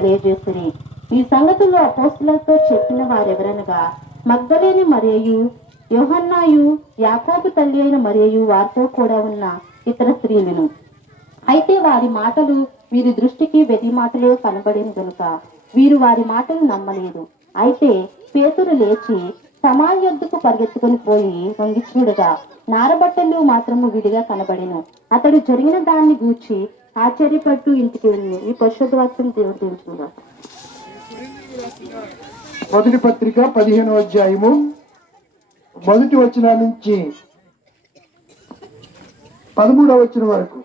తెలియజేసిరి. ఈ సంగతులు అపోస్తలులతో చెప్పిన వారెవరనగా మగ్దలేని మరియయు, యోహన్నాయు, యాకోబు తల్లి అయిన మరియయు, వారితో కూడా ఉన్న ఇతర స్త్రీలను. అయితే వారి మాటలు వీరి దృష్టికి వెర్రి మాటలు కనబడిన గనుక వీరు వారి మాటలు నమ్మలేదు. అయితే పేతురు లేచి సమాజ యొద్దకు పరిగెత్తుకుని పోయి వంగి చూడగా నారబట్టలు మాత్రము విడిగా కనబడెను. అతడు జరిగిన దాన్ని గూర్చి ఆశ్చర్యపడుతూ ఇంటికి వెళ్ళి ఈ పరిశుద్ధ వాక్యం దేవుడు తెలుసుకుందా. మొదటి పత్రిక 15వ అధ్యాయము మొదటి వచనం నుంచి 13వ వచనం వరకు.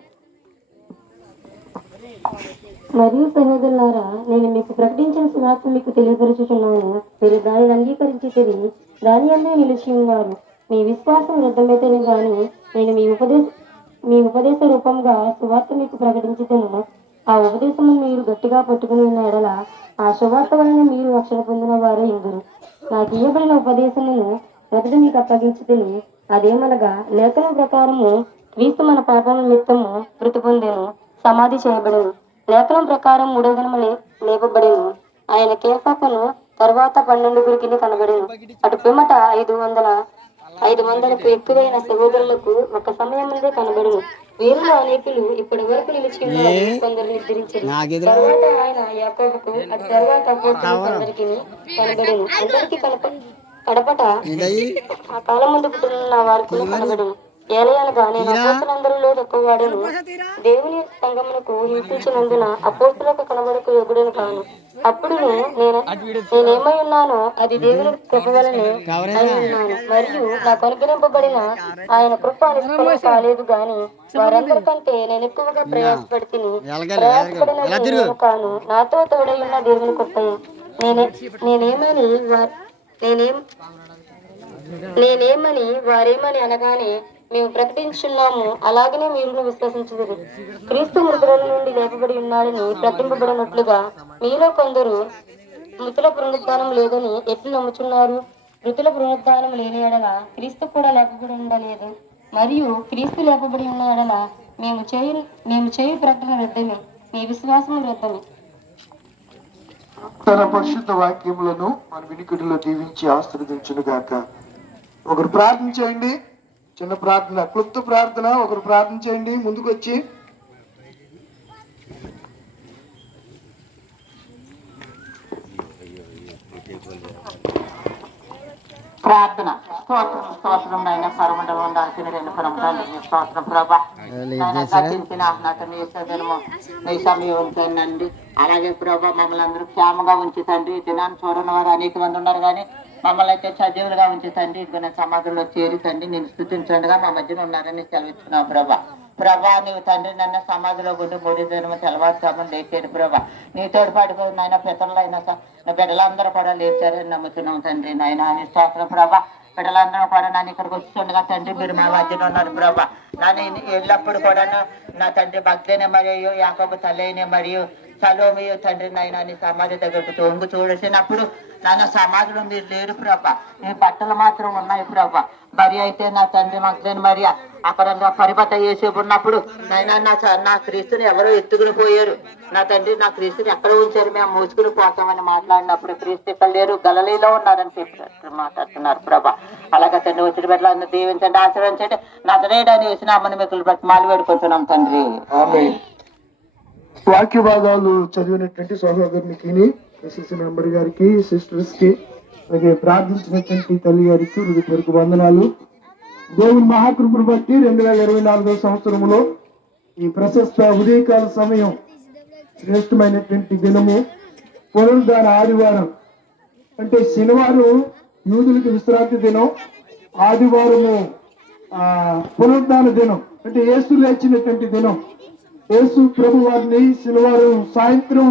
మరియు సహోదరులారా, నేను మీకు ప్రకటించిన సువార్త మీకు తెలియపరుచుచున్నాను. మీరు దానిని అంగీకరించి తిరిగి దాని అందే నిలిచి ఉన్నారు. మీ విశ్వాసం వృద్ధమైతేనే గాని నేను మీ ఉపదేశ రూపంగా సువార్త మీకు ప్రకటించుతున్నాను. ఆ ఉపదేశము మీరు గట్టిగా పట్టుకుని ఉన్న ఎడల ఆ సువార్త వలన మీరు రక్షణ పొందిన వారే ఇందురు. నాకు ఇవ్వబడిన ఉపదేశమును మొదట మీకు అప్పగించుకుని, అదేమనగా లేఖనం ప్రకారము క్రీస్తు మన పాపం నిమిత్తము మృతి పొందెను, సమాధి చేయబడెను. లేఖనం ప్రకారం 3వ దినము లేపబడెను. ఆయన కేఫాకును తరువాత 12 కనబడెను. అటు పిమ్మట 500కు ఎక్కువైన సహోదరులకు ఒక సమయం ముందే కనబడెను. వీరిలో అనేకులు ఇప్పటి వరకు నిలిచి ఉన్నారు, కొందరు నిద్రించారు. తర్వాత ఆయన యాకోబుకు, అటు తర్వాత అపోస్తలులకు కనబడెను. అందరికీ కడపట ఆ కాలం ముందు పుట్టిన వారికి కనబడెను. ఏలయనగా నేను అపోస్తలులందరిలో తక్కువవాడను, దేవుని సంగమునకు హింసించినందున అపోస్తలులకు కనబడకు యోగ్యుడను కాను. అప్పుడు నేనేమై ఉన్నానో అది దేవుని కృప వలనే అయి ఉన్నాను. మరియు నాకు అనుగ్రహింపబడిన ఆయన కృప నిష్ఫలం కాలేదు గాని వారందరికంటే నేను ఎక్కువగా ప్రయాసపడితిని. ప్రయాసపడినది నేను కాను, నాతో తోడై ఉన్న దేవుని కృపయే. నేనేమని వారేమని అనగానే మేము ప్రకటించున్నాము, అలాగనే మీరు విశ్వసించుదురు. క్రీస్తు మృతుల నుండి లేపబడి ఉన్నాడని ప్రకటింపబడినట్లుగా మీలో కొందరు మృతుల పునరుద్ధానం లేదని ఎట్లు నమ్ముచున్నారు? మృతుల పునరుద్ధానం లేని ఎడల క్రీస్తు కూడా లేపబడి ఉండలేదు. మరియు క్రీస్తు లేపబడి ఉన్న ఎడల మేము చేయు ప్రకటన వ్యర్థమే, మీ విశ్వాసం వ్యర్థమే. తన పరిశుద్ధ వాక్యములను మన వినికిడిలో దీవించి ఆశీర్వదించును గాక. ఒకరు ప్రార్థన చేయండి. చిన్న ప్రార్థన, క్లుప్త ప్రార్థన. ఒకరు ప్రార్థన చేయండి ముందుకు వచ్చి. ప్రార్థన. స్తోత్రం నాయన, పరమండలం దాచిన రెండు పరమటాలు స్తోత్రం ప్రభా. మీ సమయం ఉంటుందండి. అలాగే ప్రభా మమ్మల్ని అందరూ క్షేమంగా ఉంచి తండ్రి. దినాన్ని చూడని వారు అనేక మంది ఉన్నారు కానీ మమ్మల్ని అయితే సజీవులుగా ఉంచి తండ్రి. ఇదిగో సమాధుల్లో చేరి తండ్రి నేను స్థుతించండిగా మా మధ్యన ఉన్నారని సెలవిస్తున్నావు ప్రభా. నీవు తండ్రి నన్ను సమాధిలో గుండి 3 దినము తెల్లవారుతామని లేచాడు ప్రభా. నీ తోడు పాటుకొని నాయన పితరులైనా నా బిడ్డలందరూ కూడా లేచారని నమ్ముతున్నాం తండ్రి. నాయన అని స్తోత్రం ప్రభా. బిడ్డలందరూ కూడా నన్ను ఇక్కడికి వస్తుండగా తండ్రి మీరు మా మధ్యన ఉన్నారు ప్రభా. నన్ను ఎల్లప్పుడు కూడా నా తండ్రి భక్తైన మరియు యాకోబు తల్లైన మరియు సలోమియో తండ్రి నాయన నీ సమాధి దగ్గరకు తొంగు చూడసినప్పుడు నాన్న సమాధిలో మీరు లేరు ప్రభా. నీ బట్టలు మాత్రం ఉన్నాయి ప్రభా. మరి అయితే నా తండ్రి మగ్ధని మరి అక్కడ పరిపత చేసి ఉన్నప్పుడు నాయన నా క్రీస్తుని ఎవరో ఎత్తుకుని పోయారు. నా తండ్రి నా క్రీస్తుని ఎక్కడ ఉంచారు, మేము మోసుకుని పోతామని మాట్లాడినప్పుడు క్రీస్తు ఇక్కడ లేరు, గలిలీలో ఉన్నారని చెప్పి మాట్లాడుతున్నారు ప్రభా. అలాగే తండ్రి వచ్చిన బిడ్డలందరూ దీవించండి, ఆశీర్వదించండి. నజరేయుడని వేసిన అమ్మని మీకు బట్టి మాలు వేడుకుంటున్నాం తండ్రి. వాక్య భాగాలు చదివినటువంటి సహోదరునికి, మెంబర్ గారికి, సిస్టర్స్ కి, అలాగే ప్రార్థించినటువంటి తల్లి గారికి హృదయపూర్వక వందనాలు. దేవుని మహాకృపను బట్టి 2024వ సంవత్సరంలో ఈ ప్రశస్త ఉదయకాల సమయం, శ్రేష్టమైనటువంటి దినము పునరుద్ధాన ఆదివారం. అంటే శనివారం యూదులకు విశ్రాంతి దినం, ఆదివారము పునరుద్ధాన దినం, అంటే యేసు లేచినటువంటి దినం. యేసు ప్రభు వారిని శనివారం సాయంత్రం